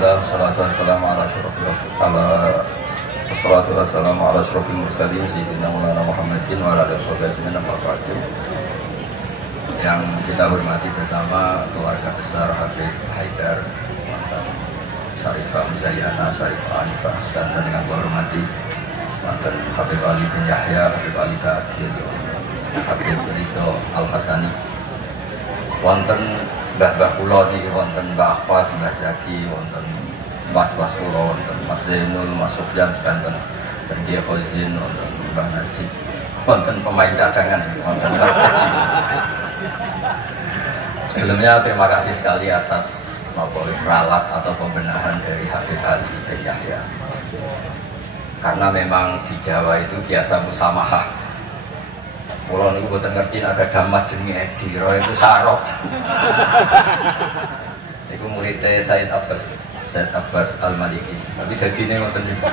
Alhamdulillah, salatu wassalamu ala asyrofil mursalin Sayyidina Maulana Muhammadin wa ala alihi wasallam. Yang kita hormati bersama keluarga besar Habib Haidar, mantan Syarifah Muzayyana, Syarifah Anifah, dan dengan hormati mantan Habib Ali bin Yahya, Habib Ali Ta'adil, Habib Ridho Al-Hasani, wonten Mbah kula niki wonten Mbah Akhwas, Mbah Zaki, wonten Mas kula, wonten Mas Zainul, Mas Sufyan sedanten, ten Kiai Khozin, wonten Mbah Najib, wonten pemain cadangan, wonten Mas Zaki. Sebelumnya terima kasih sekali atas ralat atau pembenahan dari Habib Ali bin Yahya. Karena memang di Jawa itu biasa musamahah. Kalau niku boten ngerti ada damas jenenge Edi, roh itu sarok. Iku muridnya Said Abbas Al-Maliki. Tapi dadine ngoten niku.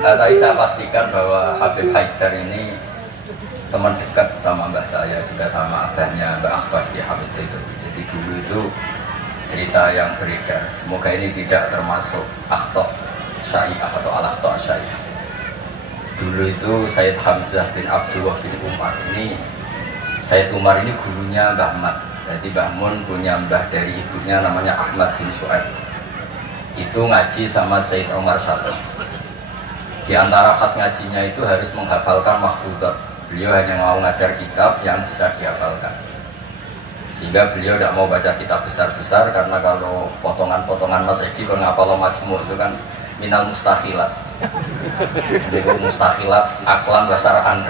Tadi saya pastikan bahwa Habib Haidar ini teman dekat sama mbah saya, juga sama abahnya Mbak Akhwas di Habib itu. Jadi dulu itu cerita yang beredar. Semoga ini tidak termasuk akhtoh syai'ah atau al-akhtoh syai'ah. Dulu itu Sayyid Hamzah bin Abdullah bin Umar ini, Sayyid Umar ini gurunya Mbah Mat. Jadi Mbah Mun punya mbah dari ibunya namanya Ahmad bin Su'aib. Itu ngaji sama Sayyid Umar Syatr. Di antara khas ngajinya itu harus menghafalkan mahfudat. Beliau hanya mau ngajar kitab yang bisa dihafalkan. Sehingga beliau tidak mau baca kitab besar-besar, karena kalau potongan-potongan Mas Edi kalau ngapal majmu' itu kan minal mustahilat. Jadi mustahilat aklan basarahan.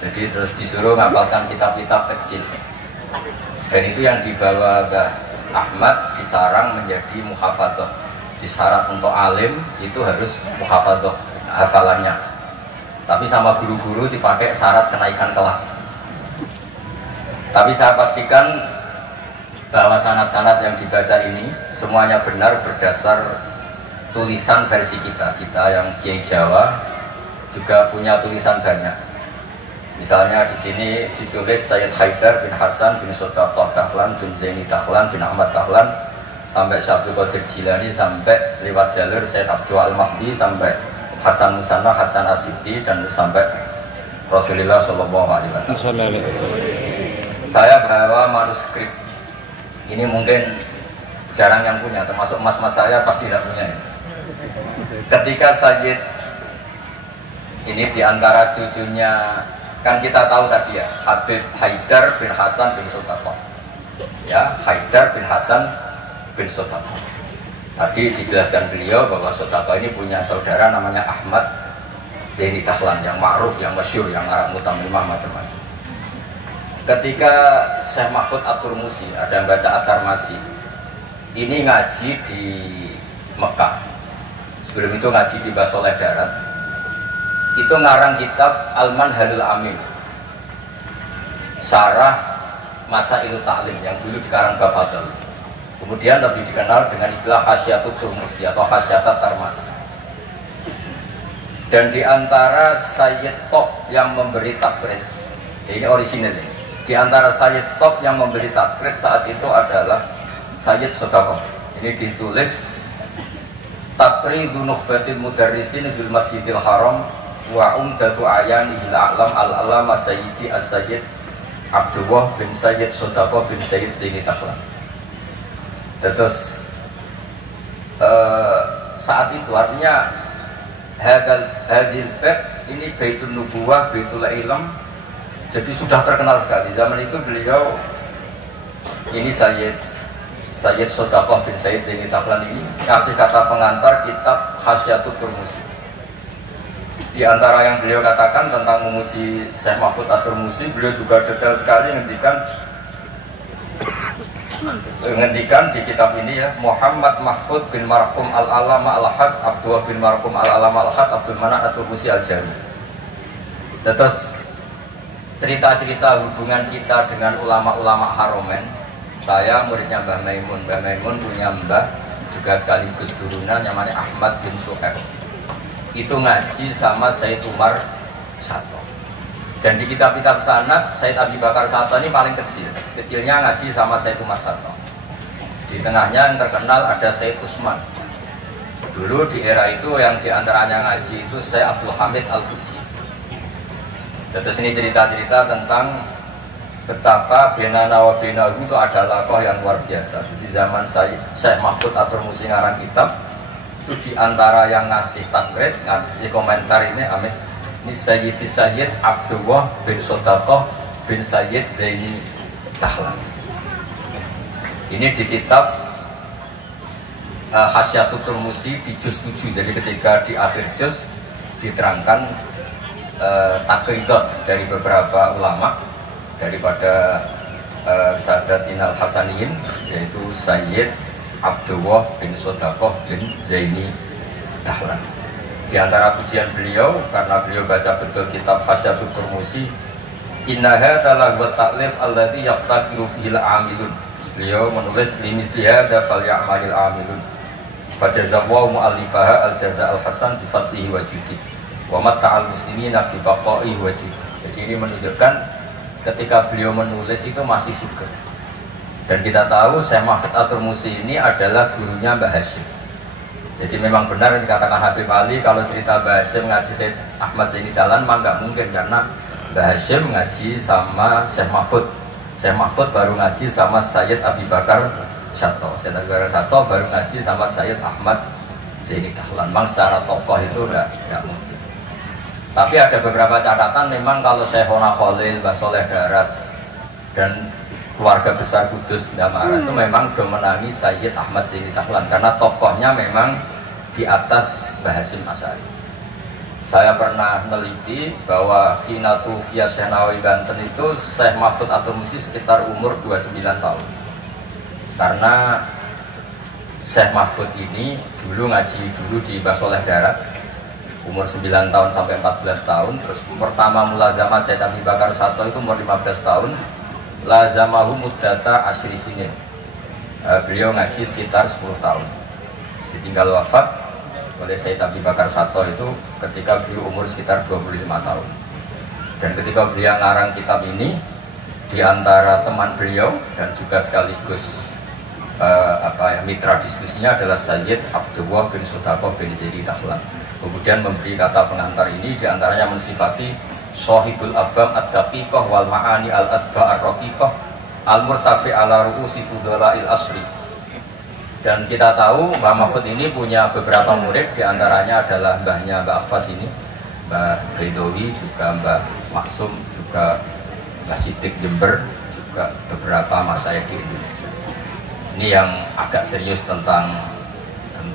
Jadi terus disuruh ngapalkan kitab-kitab kecil. Dan itu yang dibawa Mbah Ahmad disarang menjadi muhafadzah. Disyarat untuk alim itu harus muhafadzah hafalannya. Tapi sama guru-guru dipakai syarat kenaikan kelas. Tapi saya pastikan bahwa sanad-sanad yang dibaca ini semuanya benar berdasar tulisan versi kita yang Kiai Jawa juga punya tulisan banyak. Misalnya di sini ditulis Sayyid Haidar bin Hasan bin Sodaqah Dahlan bin Zaini Dahlan bin Ahmad Dahlan sampai Syabdul Qadir Jilani, sampai lewat jalur Sayyid Abdul Al-Mahdi, sampai Hasan Musanna, Hasan Asyidi, dan sampai Rasulullah Shallallahu Alaihi Wasallam. Saya bawa manuskrip ini, mungkin jarang yang punya, termasuk mas-mas saya pasti tidak punya ini. Ketika Sayyid ini diantara cucunya, kan kita tahu tadi ya, Habib Haidar bin Hasan bin Sodaqah, ya, Haidar bin Hasan bin Sodaqah. Tadi dijelaskan beliau bahwa Sodaqah ini punya saudara namanya Ahmad Zaini Dahlan, yang ma'ruf, yang masyhur, yang Arab mutamimah macam-macam. Ketika Syekh Mahfud At-Turmusi, ada yang baca At-Tarmasi, ini ngaji di Mekah. Sebelum itu ngaji di Basoleh Darat. Itu ngarang kitab Al-Manhalul Amin, Syarah Masailul Ta'lim, yang dulu dikarang Bafadl. Kemudian lebih dikenal dengan istilah Hasyatut Turmusi atau Hasyatat Tarmasi. Dan di antara Sayyid Top yang memberi takrid, ini orisinal ini. Di antara Sayyid Top yang memberi takrid saat itu adalah Sayyid Sodaqah. Ini ditulis Taqridu Nukhbatil Mudarrisin bil Masjidil Haram wa umdatu ayanihil a'lam al-alama Sayyidi As-Sayyid Abdullah bin Sayyid Sodaqah bin Sayyid Zaini Dahlan. Terus saat itu artinya hadil bab ini Baitul Nubuwah, Baitul Ilm, jadi sudah terkenal sekali. Zaman itu beliau ini Sayyid Sodaqah bin Sayyid Zaini Dahlan ini kasih kata pengantar kitab Hasyatut Turmusi. Di antara yang beliau katakan tentang memuji Syekh Mahfud At-Turmusi, beliau juga detail sekali menghentikan di kitab ini ya, Muhammad Mahfud bin Marhum Al-Alama Al-Haz Abdullah bin Marhum Al-Alama Al-Had Abdul Manan At-Turmusi Al-Jari. Terus cerita-cerita hubungan kita dengan ulama-ulama Haromen. Saya muridnya Mbah Maimun. Mbah Maimun punya mbah juga sekaligus turunan namanya Ahmad bin Su'aib. Itu ngaji sama Sayyid Umar Syatr. Dan di kitab-kitab sanad Sayyid Abi Bakar Syatr ini paling kecil. Kecilnya ngaji sama Sayyid Umar Syatr. Di tengahnya yang terkenal ada Sayyid Utsman. Dulu di era itu yang diantaranya ngaji itu Syekh Abdul Hamid Al-Qudsi. Terus ini cerita-cerita tentang betapa Benana wa Benahu itu ada lakoh yang luar biasa. Di zaman Syekh Mahfud At-Tirmidzi ngarang kitab itu diantara yang ngasih takrid, ngasih komentar ini Amit ini Sayyid Abdullah bin Sodaqah bin Sayyid Zaini Dahlan. Ini di kitab Hasyatul Tirmidzi di juz 7. Jadi ketika di akhir juz diterangkan takridat dari beberapa ulama daripada Sadatin Al-Hasaniyin, yaitu Sayyid Abdullah bin Sodaqah bin Zaini Dahlan. Di antara pujian beliau, karena beliau baca betul kitab Hasyatul Tirmidzi, inna hadza lahu ta'lif alladzi yaftakiru bihil amilun. Beliau menulis limiti hadza falyamalil amilun. Fajazallahu mu'allifaha al-jaza al-hasan bi fadlihi wa judi. Wa matta'al muslimina bi baqaihi wa judi. Jadi ini menunjukkan ketika beliau menulis itu masih suka. Dan kita tahu Syekh Mahfud At-Tirmidzi ini adalah gurunya Mbah Hasyim. Jadi memang benar yang dikatakan Habib Ali, kalau cerita Mbah Hasyim ngaji Syekh Ahmad Zaini Dahlan mah nggak mungkin, karena Mbah Hasyim ngaji sama Syekh Mahfud. Syekh Mahfud baru ngaji sama Sayyid Abi Bakar Syato. Sayyid Abi Bakar Syato baru ngaji sama Sayyid Ahmad Zaini Dahlan. Memang secara tokoh itu nggak mungkin. Tapi ada beberapa catatan memang kalau Syekhona Khalil, Mbah Soleh Darat dan keluarga besar Kudus Damara itu memang domenani Sayyid Ahmad Zaini Dahlan, karena tokohnya memang di atas Mbah Hasyim Asy'ari. Saya pernah meneliti bahwa Khinatu Fiyah Syekh Nawawi Banten itu Syekh Mahfud At-Tirmidzi sekitar umur 29 tahun. Karena Syekh Mahfud ini dulu ngaji di Mbah Soleh Darat umur 9 tahun sampai 14 tahun. Terus pertama mulazamah Sayyid Abi Bakar Syato itu umur 15 tahun. Lazamahu muddata asyri sinin. Beliau ngaji sekitar 10 tahun. Ditinggal wafat oleh Sayyid Abi Bakar Syato itu ketika beliau umur sekitar 25 tahun. Dan ketika beliau ngarang kitab ini, di antara teman beliau dan juga sekaligus mitra diskusinya adalah Sayyid Abdullah bin Sodaqah bin Zaini Dahlan. Kemudian memberi kata pengantar ini, diantaranya mensifati Sohibul Afam Ad-Daqiqah wal Ma'ani Al-Athba Ar-Raqiqah Al-Murtafi ala Ru'usi Fudola'il Asri. Dan kita tahu Mbah Mahfud ini punya beberapa murid, diantaranya adalah mbahnya Mbah Afas ini, Mbah Bedowi, juga Mbah Maksum, juga Mbah Sidik Jember, juga beberapa masyayikh di Indonesia. Ini yang agak serius tentang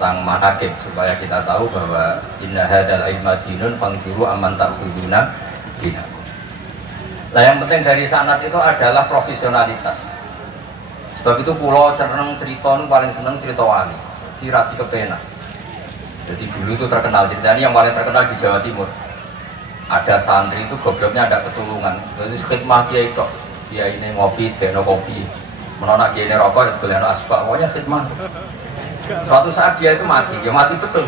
manaqib, supaya kita tahu bahwa inna hadzal ilma dinun fangkiru aman ta'khuduna dinakum. Nah, yang penting dari sanad itu adalah profesionalitas. Sebab itu pulau Cerneng cerita itu paling seneng cerita wali, dirati kepenak. Jadi dulu itu terkenal cerita ini, yang paling terkenal di Jawa Timur. Ada santri itu gobloknya ada ketulungan. Jadi khidmah kiai tok, kiai ini ngopi, deno kopi, menolak kiai ini rokok, dibelian asbak, pokoknya khidmah. Suatu saat dia itu mati, ya mati betul.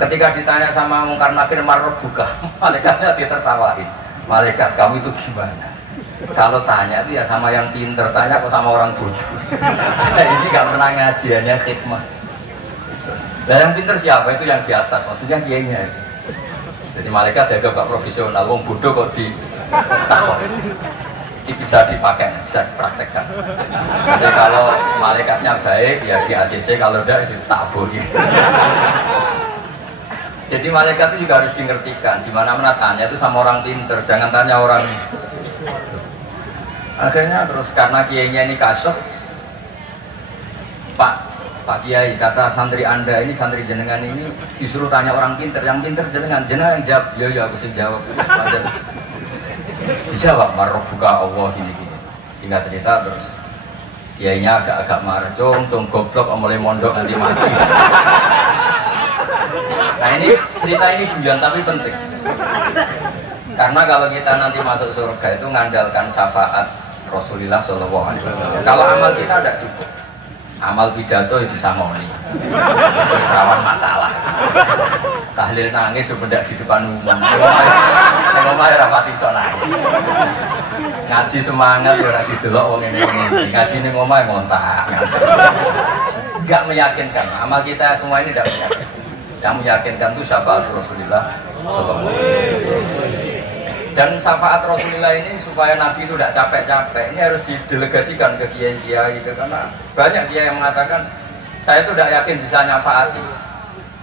Ketika ditanya sama Mungkar Nakir marah buka, malaikatnya dia tertawain. Malaikat, kamu itu gimana? Kalau tanya itu ya sama yang pinter, tanya kok sama orang bodoh. Ini gak pernah ngajiannya khidmah. Nah, yang pinter siapa? Itu yang di atas, maksudnya kiainya. Jadi malaikat jaga gak profesional, wong bodoh kok di takut. Ini bisa dipakai, bisa dipraktekkan. Jadi kalau malaikatnya baik ya di ACC, kalau tidak ditaburi. Jadi malaikat itu juga harus dimengertikan. Di mana-mana tanya itu sama orang pinter, jangan tanya orang. Akhirnya terus karena kiainya ini kasyaf, Pak Kiai, kata santri Anda ini, santri jenengan ini disuruh tanya orang pinter, yang pinter jenengan yang jawab. Ya aku sih jawab. Dijawab marah buka Allah gini-gini. Singkat cerita terus kiainya agak marah, cung goblok mulai mondok nanti mati. Nah, ini cerita ini guyon tapi penting. Karena kalau kita nanti masuk surga itu ngandalkan syafaat Rasulullah SAW. Kalau amal kita tidak cukup, amal pidato itu disangoni, itu rawan masalah. Tahlil nangis sudah di depan umum. Saya mau rapati so nangis. Ngaji semangat ya ora didelok wong ngene-ngene. Ngaji ning omah ngontak. Enggak meyakinkan. Amal kita semua ini tidak meyakinkan. Yang meyakinkan itu syafaat Rasulullah sallallahu alaihi wasallam. Dan syafaat Rasulullah ini supaya Nabi itu tidak capek-capek, ini harus didelegasikan ke kiai-kiai gitu, karena banyak kiai yang mengatakan saya itu tidak yakin bisa nyafaati.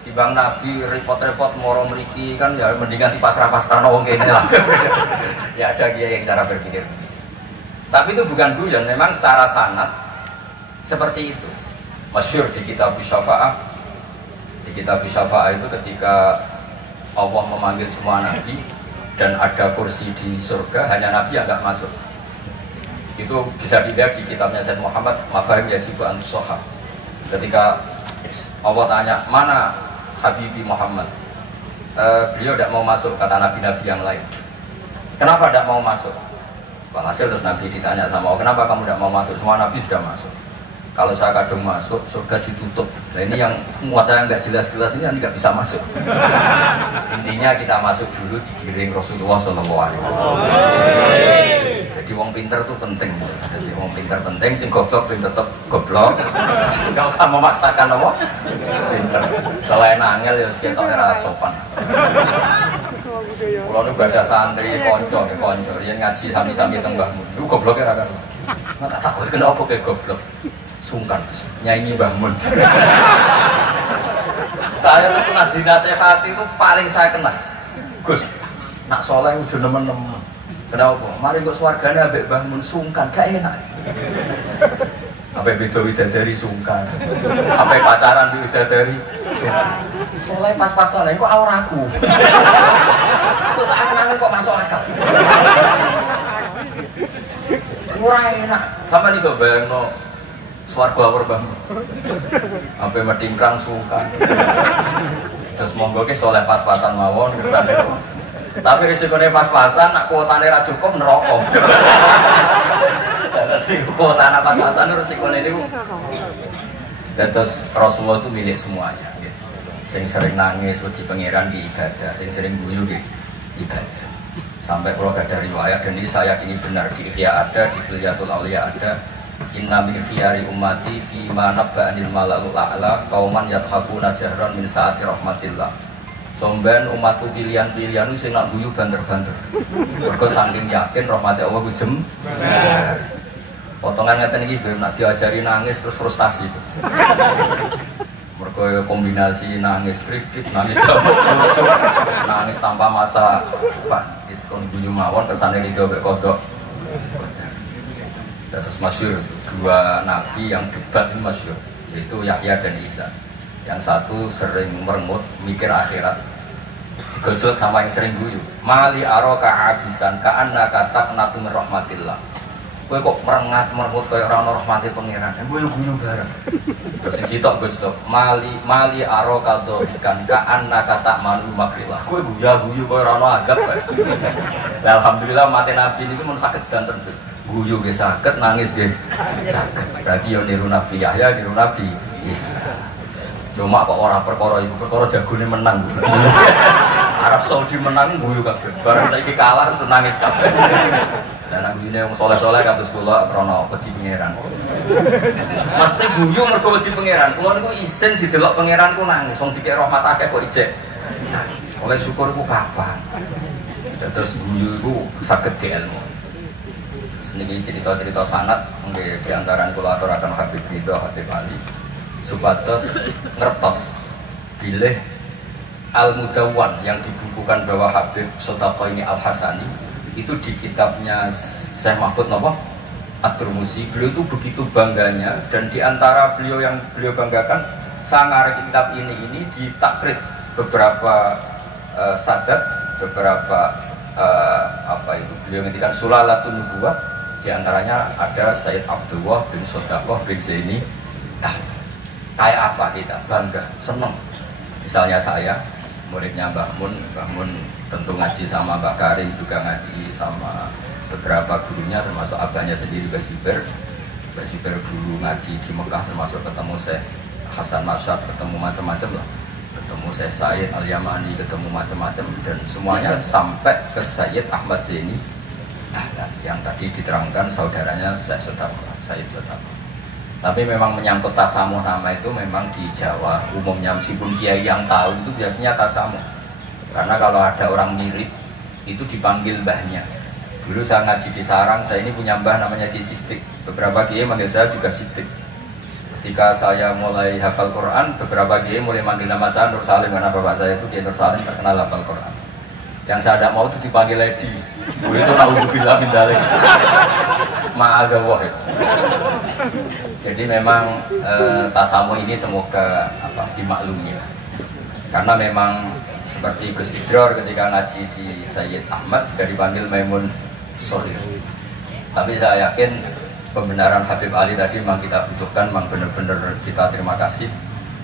Dibang Nabi repot-repot moro mriki kan ya mendingan di pasrah-pasrah wong kene lah. Ya ada kiai yang cara berpikir. Tapi itu bukan guyon, memang secara sanad seperti itu. Masyhur di kitab Syafa'ah. Di kitab Syafa'ah itu ketika Allah memanggil semua nabi dan ada kursi di surga, hanya Nabi yang nggak masuk. Itu bisa dilihat di kitabnya Sayyid Muhammad Mafahim Yajibu An-Soha. Ketika Allah tanya, mana Habibi Muhammad? Beliau tidak mau masuk, kata nabi-nabi yang lain. Kenapa tidak mau masuk? Walhasil terus Nabi ditanya sama Allah, kenapa kamu tidak mau masuk? Semua nabi sudah masuk. Kalau saya kadung masuk, surga ditutup. Nah ini yang semua saya nggak jelas-jelas ini nggak bisa masuk. Intinya kita masuk dulu digiring Rasulullah SAW. Jadi wong pinter itu penting. Jadi wong pinter penting, sing goblok tetap goblok. Nggak usah memaksakan apa? Pinter. Selain angel ya kita era sopan. Kalau nu ada santri konco, yang ngaji sami-sami tembahmu. Lu goblok ya kan? Nggak takut kenapa kayak goblok. Sungkan, nyanyi bangun. Saya tuh pernah dinasehati itu paling saya kenal. Gus, nak soleh udah nemen-nemen. Kenapa? Mari kok swargane ambek bangun sungkan, gak enak. Sampai beda widadari sungkan. Sampai pacaran di widadari sungkan. Soleh pas-pasan, kok auraku. Kok tak kenal kok masuk akal. Murah enak. Sama nih sobat no. Swarga awur bangun, sampai metingkrang suka. Terus monggo ke soleh pas-pasan mawon, tapi risikonya pas-pasan, nak kuotanya ra cukup nerokok. Kuotanya pas-pasan risikonya ini. Terus Rasulullah itu milik semuanya. Gitu. Sing sering nangis uji pangeran di ibadah, sing sering guyu di ibadah. Sampai kalau ada riwayat dan ini saya yakini benar di Ihya ada, di Khilyatul Auliya ada. Inna min khiyari ummati fi ma nabba'anil mala'ul a'la qauman yadhakuna jahran min saati rahmatillah. Somben umatku pilihan-pilihan sing nak guyu banter-banter. Mergo saking yakin rahmat Allah ku jem. Potongan ngeten iki ben nak diajari nangis terus frustasi. Mergo kombinasi nangis kredit, nangis damuk, nangis tanpa masa depan. Wis kon guyu mawon kesane rido mek kodok. Terus masyhur dua nabi yang debat ini masyhur, yaitu Yahya dan Isa. Yang satu sering merengut mikir akhirat, digojol sama yang sering guyu. Mali aroka abisan ka'anna katak natu min rahmatillah. Kowe kok merengut kaya ora ono rahmate pangeran. Guyu bareng. Terus sing sitok gojol mali aroka dohikan ka'anna katak manu makrillah. Kowe guyu kaya ora ono adab. Alhamdulillah mate nabi niku mun saged sedanten. Guyu ge saged, nangis ge saged. Berarti yo niru Nabi Yahya, niru Nabi Isa. Cuma kok ora perkara iku, perkara jagone menang. Arab Saudi menang guyu kabeh. Bareng saiki kalah terus nangis kabeh. Dan guyune wong saleh-saleh kados kula krana wedi pangeran. Mesti guyu mergo wedi pangeran. Kula niku isin didelok pangeran ku nangis, wong dikek rahmat akeh kok ijek. Nangis. Oleh syukur ku kapan. Terus guyu iku saged ilmu. Ini cerita-cerita sanad di antaran kula aturaken Habib Ridho Habib Ali supados ngertos bilih Al-Mudawwan yang dibukukan bahwa Habib Sodaqah ini Al-Hasani itu di kitabnya Syekh Mahfud Nawaf At-Turmusi. Beliau itu begitu bangganya, dan di antara beliau yang beliau banggakan sangar kitab ini ditakrit beberapa sadat, beberapa apa itu beliau ngendikan Sulalatun Nubuwah. Di antaranya ada Sayyid Abdullah bin Sodaqah bin Zaini. Kayak apa kita bangga, senang. Misalnya saya muridnya Mbah Mun tentu ngaji sama Mbah Karim, juga ngaji sama beberapa gurunya termasuk abahnya sendiri Mbah Zubair dulu ngaji di Mekah, termasuk ketemu Syekh Hasan Masyad, ketemu macam-macam lah, ketemu Syekh Said Al-Yamani, ketemu macam-macam, dan semuanya sampai ke Sayyid Ahmad Zaini Dahlan yang tadi diterangkan saudaranya Syekh Sodaqoh, Said Sodaqoh. Tapi memang menyangkut tasamuh nama itu memang di Jawa umumnya meskipun kiai yang tahu itu biasanya tasamuh. Karena kalau ada orang mirip itu dipanggil mbahnya. Dulu saya ngaji di Sarang, saya ini punya mbah namanya Ki Sidik. Beberapa kiai manggil saya juga Sidik. Ketika saya mulai hafal Quran, beberapa kiai mulai manggil nama saya Nur Salim karena bapak saya itu Kiai Nur Salim terkenal hafal Quran. Yang saya tidak mau itu dipanggil Edi. Itu naudzubillah min dzalik. Ma'adzallah. Jadi memang tasamuh ini semoga dimaklumi. Karena memang seperti Gus Idror ketika ngaji di Sayyid Ahmad juga dipanggil Maimun Sohir. Tapi saya yakin pembenaran Habib Ali tadi memang kita butuhkan, memang benar-benar kita terima kasih.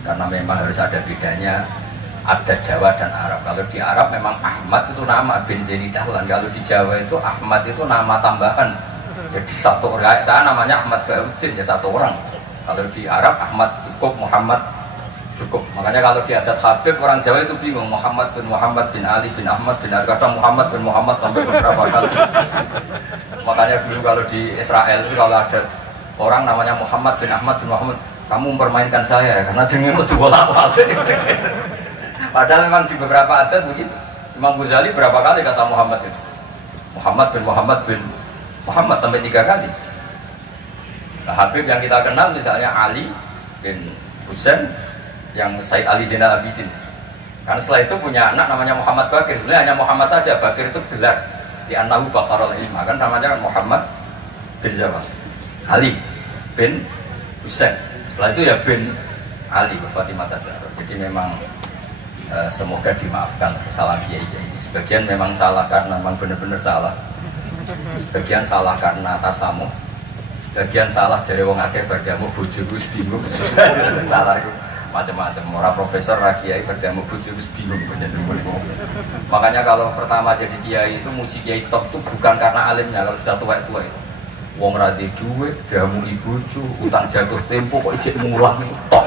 Karena memang harus ada bedanya adat Jawa dan Arab. Kalau di Arab memang Ahmad itu nama bin Zaini Dahlan. Kalau di Jawa itu Ahmad itu nama tambahan. Jadi satu orang, saya namanya Ahmad Baudin ya satu orang. Kalau di Arab Ahmad cukup, Muhammad cukup. Makanya kalau di adat Habib orang Jawa itu bingung Muhammad bin Ali bin Ahmad bin Ali. Kadang Muhammad bin Muhammad sampai beberapa kali. Makanya dulu kalau di Israel itu kalau ada orang namanya Muhammad bin Ahmad bin Muhammad, kamu mempermainkan saya karena jenenge itu bolak-balik. Padahal memang di beberapa adat begitu. Imam Ghazali berapa kali kata Muhammad itu? Muhammad bin Muhammad sampai 3 kali. Nah, Habib yang kita kenal misalnya Ali bin Husain yang Said Ali Zainal Abidin. Karena setelah itu punya anak namanya Muhammad Bakir. Sebenarnya hanya Muhammad saja. Bakir itu gelar di An-Nahu Bakarul Ilma. Kan namanya Muhammad bin Zawad. Ali bin Husain. Setelah itu ya bin Ali Fatimah Zahra. Jadi memang semoga dimaafkan kesalahan kiai ini. Sebagian memang salah karena memang benar-benar salah. Sebagian salah karena tasamuh. Sebagian salah jare wong akeh berdamu bojoku wis bingung. Salah itu macam-macam. Ora profesor ra kiai berdamu bojoku wis bingung. Makanya kalau pertama jadi kiai itu muji kiai top itu bukan karena alimnya, kalau sudah tua-tua itu. Wong ra di dhuwit, damu ibuju, utang jatuh tempo kok ijek mulang itu top.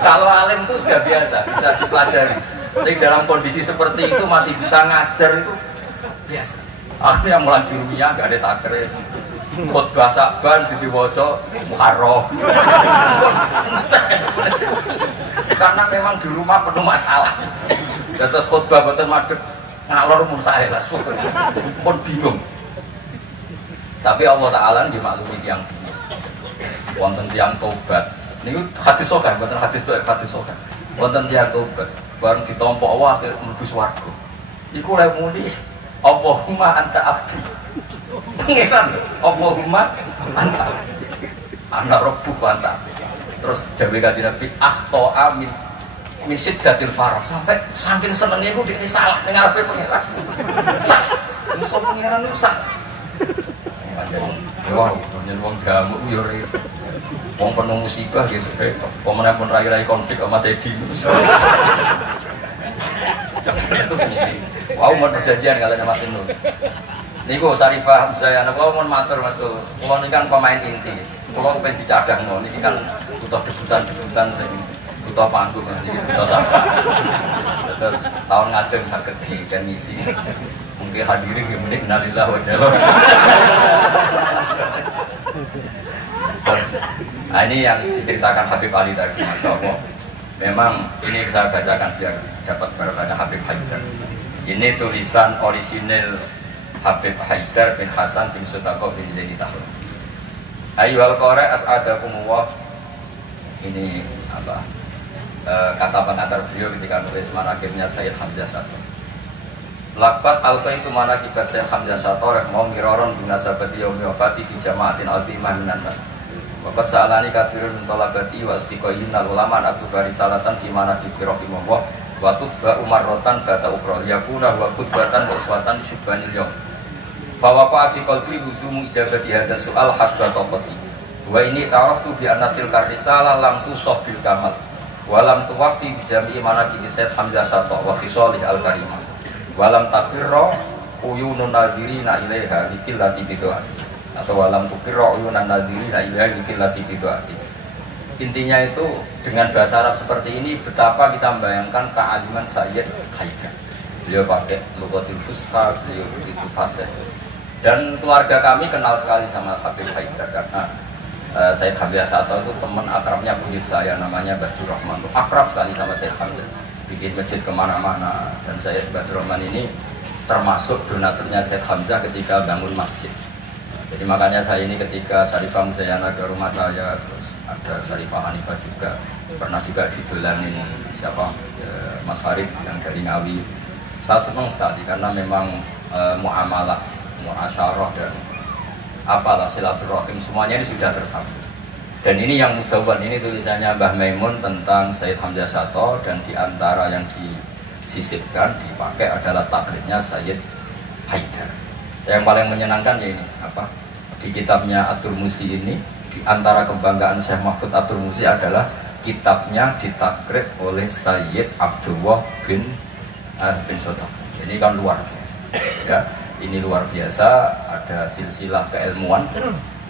Kalau alim itu sudah biasa, bisa dipelajari. Tapi dalam kondisi seperti itu masih bisa ngajar itu biasa. Akhirnya mulai jurumiyah gak ada takre. Khutbah Sa'ban siji waca Muharram. Karena memang di rumah penuh masalah. Terus khutbah boten madhep ngalor mun sae las pun bingung. Tapi Allah Ta'ala dimaklumi tiyang bingung. Wonten tiyang tobat. Niku hadis sahih, boten hadis dhaif, hadis sahih. Wonten tiyang tobat, bareng ditampa Allah akhir mlebu swarga. Iku lek muni Allahumma anta abdi. Pengiran Allahumma anta abdi. Ana rabbuka anta abdi. Terus dawuh kanjeng Nabi akhto amin min syiddatil farah, sampai saking senenge iku dhekne salah ning ngarepe pengiran. Salah. Musa pengiran niku salah. Wah, wong jamu yo repot. Wong penuh musibah ya repot. Pemenang pun rai-rai konflik sama Sedi. Wow, mau perjanjian kalian Mas Nur. Niku Sarifah saya anak kula mun matur Mas Kul. Kula niki kan pemain inti. Kula pengen dicadangno niki kan butuh debutan sing butuh panggung niki butuh sapa. Terus tahun ngajeng saged diken misi. Mungkin hadirin yang menik nalillah wa jalla. Nah ini yang diceritakan Habib Ali tadi, Masya Allah. Memang ini saya bacakan biar dapat barokahnya Habib Haidar. Ini tulisan orisinil Habib Haidar bin Hasan bin Sodaqoh bin Zaini Dahlan. Ayyuhal qari as'adakumullah. Ini apa? Kata pengantar beliau ketika nulis manaqibnya Sayyid Hamzah Shatoh. Laqad alqaitu manaqiba Sayyid Hamzah Shatoh rahimahullah miraron binasabati yaumi wafati fi jama'atin azimah minan nas. Waqad sa'alani katsirun min talabati wa istiqaihin ulama atubari salatan fi manaqibi rahimahullah wa tubba umarrotan bata ukhra yakuna wa qudbatan wa uswatan syubhanil yawm. Fa waqa fi qalbi huzumu ijabati hadha su'al hasba taqati. Wa ini taraftu bi annatil karisala lam tusaf bil kamal wa lam tuwaffi bi jami'i manaqibi Sayyid Hamzah Shatoh wa khisalih al-karimah. Walam takirro uyunun nadirina ilaiha likillati bidu'ati, atau walam tukirro uyunan nadirina ilaiha likillati bidu'ati. Intinya itu dengan bahasa Arab seperti ini betapa kita membayangkan kealiman Sayyid Haidar. beliau pakai lugatul fusha, beliau begitu fasih. Dan keluarga kami kenal sekali sama Habib Haidar karena Said Hamzah Sato itu teman akrabnya buyut saya namanya Badur Rahman, akrab sekali sama Said Hamzah, bikin masjid kemana-mana. Dan Said Badur Rahman ini termasuk donaturnya Said Hamzah ketika bangun masjid. Jadi makanya saya ini ketika Syarifah Musayana ke rumah saya, terus ada Syarifah Hanifah juga, pernah juga didolanin siapa Mas Farid yang dari Ngawi. Saya senang sekali karena memang muamalah, muasyarah dan apalah silaturahim semuanya ini sudah tersambung. Dan ini yang mudawwan, ini tulisannya Mbah Maimun tentang Said Hamzah Sato, dan diantara yang disisipkan dipakai adalah taklidnya Sayyid Haidar. Yang paling menyenangkan ya ini apa, di kitabnya Atur Musi ini, diantara kebanggaan Syekh Mahfud Atur Musi adalah kitabnya ditakrib oleh Sayyid Abdullah bin Sotaf. Ini kan luar biasa ya. Ini luar biasa, ada silsilah keilmuan.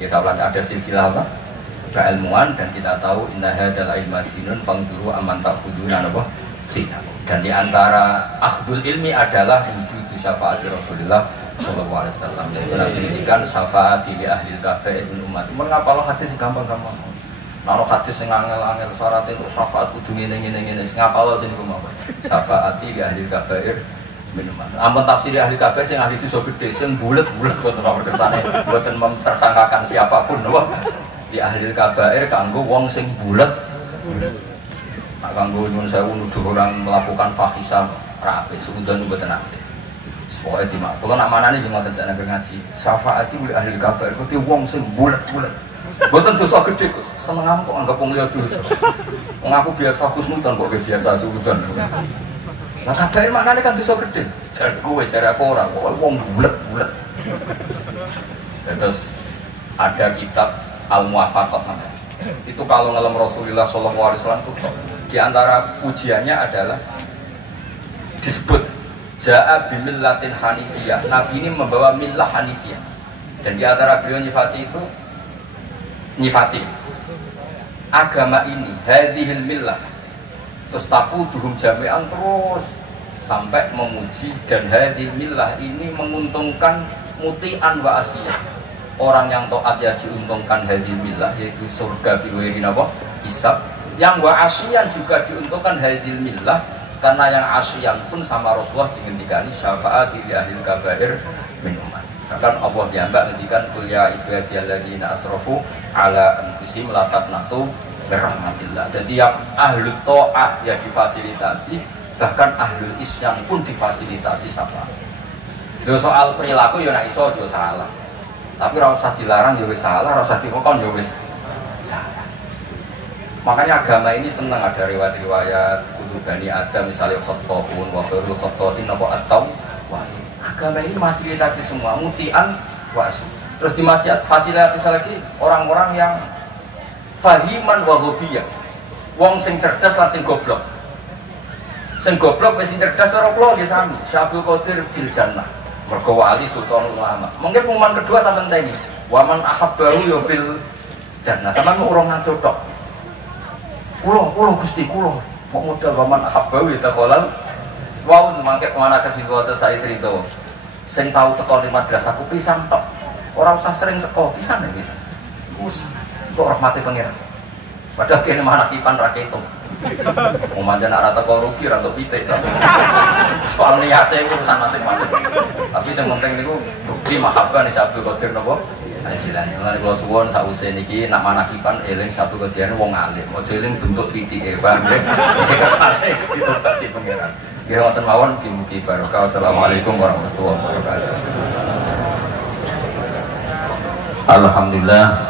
Ya sahabat, ada silsilah apa? Keilmuan, dan kita tahu inna hadzal ilma dinun fangduru aman ta'khuduna apa? Dinakum. Dan di antara akhdul ilmi adalah wujudu syafaati Rasulullah sallallahu alaihi wasallam. Yaitu Nabi ngendikan syafaati li ahli kabair min umat. Mengapa lo hadis gampang-gampang? Nalo hadis sing angel-angel syaratnya untuk syafaat kudu ngene-ngene sing ngapalo sing kuwi apa? Syafaati li ahli kabair minuman. Ampun tafsir ahli kabeh sing ahli dosa gede sing bulet-bulet boten ora kersane, boten memtersangkakan siapapun napa. Di ahli kabair kanggo wong sing bulet. Nak kanggo nyuwun sewu nuduh orang melakukan fahisah rapi, sebutan boten apik. Pokoke dimak. Kula nak manane nggih ngoten sak nang ngaji. Syafaati li ahli kabair kuwi wong sing bulet-bulet. Boten dosa gede Gus. Seneng kok anggap wong liya dosa. Wong aku biasa husnudan kok biasa suudan. Nah kabair maknanya kan dosa gede. Jar kowe, jar aku ora, kok wong bulet-bulet. Terus ada kitab Al-Muwafaqat namanya. Itu kalau ngelam Rasulullah sallallahu alaihi wasallam itu di antara pujiannya adalah disebut Ja'a bimillatin hanifiyah. Nabi ini membawa millah hanifiyah. Dan di antara beliau nyifati itu nyifati agama ini hadhil millah. Terus taku duhum jami'an terus sampai memuji, dan hadil millah ini menguntungkan muti'an wa asiyah. Orang yang taat ya diuntungkan hadil millah, yaitu surga biwairin apa? Hisab. Yang wa asyian juga diuntungkan hadil millah, karena yang asyian pun sama Rasulullah dihentikan syafaat li ahli kabair min umat. Bahkan Allah diambak ngendikan qul ya ibadiyalladzina asrafu ala anfusihim la taqnatu rahmatillah. Jadi yang ahlul ta'ah ya difasilitasi, bahkan ahlul isyan pun difasilitasi sama. Lho soal perilaku ya nek iso aja salah. Tapi ora usah dilarang ya wis salah, ora usah dikokon ya wis salah. Makanya agama ini senang ada riwayat-riwayat kudu bani Adam misalnya khata'un wa khairul khata'in apa atau wah. Agama ini fasilitasi semua mutian wasu. Terus difasilitasi lagi orang-orang yang fahiman wa hobiyah. Wong sing cerdas lan sing goblok. Sing goblok wis sing cerdas ora kula nggih sami. Syabul Qadir fil jannah. Mergo wali sultan ulama. Mungkin pengumuman kedua sampean teni. Wa man ahabbahu ya fil jannah. Sampeyan ora ngaco tok. Kula Gusti kula mau modal wa man ahabbahu ya takhalal. Wau mangke pemanakan sing kuwate saya cerita. Sing tau teko di madrasahku pisan tok. Ora usah sering seko pisan ya pisan. Wis kok rahmati pengiran. Padahal kene mana kipan ra ketok. Wong manjan ora teko rugi ra tok pitik. Soal niate urusan masing-masing. Tapi sing penting niku bukti mahabbah ni Abdul Qadir napa? Ajilane. Lan kula suwun sakwise niki nak manakipan eling satu kajian wong alim. Aja eling bentuk pitike, paham nggih? Iki kersane ditobati pengiran. Nggih wonten mawon mugi-mugi barokah. Wassalamualaikum warahmatullahi wabarakatuh. Alhamdulillah.